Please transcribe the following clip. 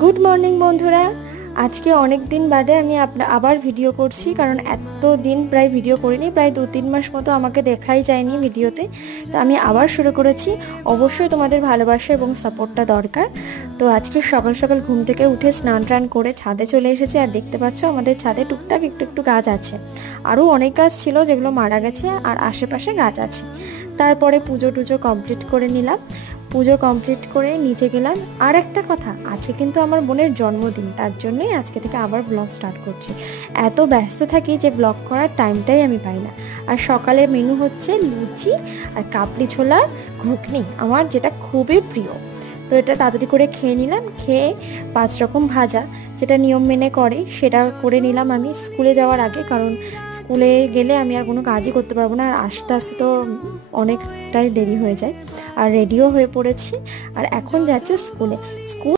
Good morning বন্ধুরা, আজকে অনেক দিন বাদে আমি আবার ভিডিও করছি, কারণ এত দিন প্রায় ভিডিও করিনি, প্রায় 2-3 মাস মতো আমাকে দেখাই যায়নি ভিডিওতে। তো আমি আবার শুরু করেছি। অবশ্যই তোমাদের ভালোবাসা এবং সাপোর্টটা দরকার। তো আজকে সকাল সকাল ঘুম থেকে উঠে স্নান টান করে ছাদে চলে এসেছি। আর দেখতে পাচ্ছ আমাদের ছাদে টুকটাক একটু একটু গাছ আছে, আরও অনেক গাছ ছিল যেগুলো মারা গেছে, আর আশেপাশে গাছ আছে। তারপরে পুজো টুজো কমপ্লিট করে নিলাম। পুজো কমপ্লিট করে নিচে গেলাম। আর একটা কথা আছে, কিন্তু আমার বোনের জন্মদিন, তার জন্যই আজকে থেকে আবার ব্লগ স্টার্ট করছি। এত ব্যস্ত থাকি যে ব্লগ করার টাইমটাই আমি পাই না। আর সকালের মেনু হচ্ছে লুচি আর কাবলি ছোলার ঘুগনি, আমার যেটা খুবই প্রিয়। তো এটা তাড়াতাড়ি করে খেয়ে নিলাম। খেয়ে 5 রকম ভাজা, যেটা নিয়ম মেনে করে সেটা করে নিলাম আমি স্কুলে যাওয়ার আগে, কারণ স্কুলে গেলে আমি আর কোনো কাজই করতে পারবো না, আর আস্তে আস্তে তো অনেকটাই দেরি হয়ে যায়। আর রেডিও হয়ে পড়েছি, আর এখন যাচ্ছে স্কুলে।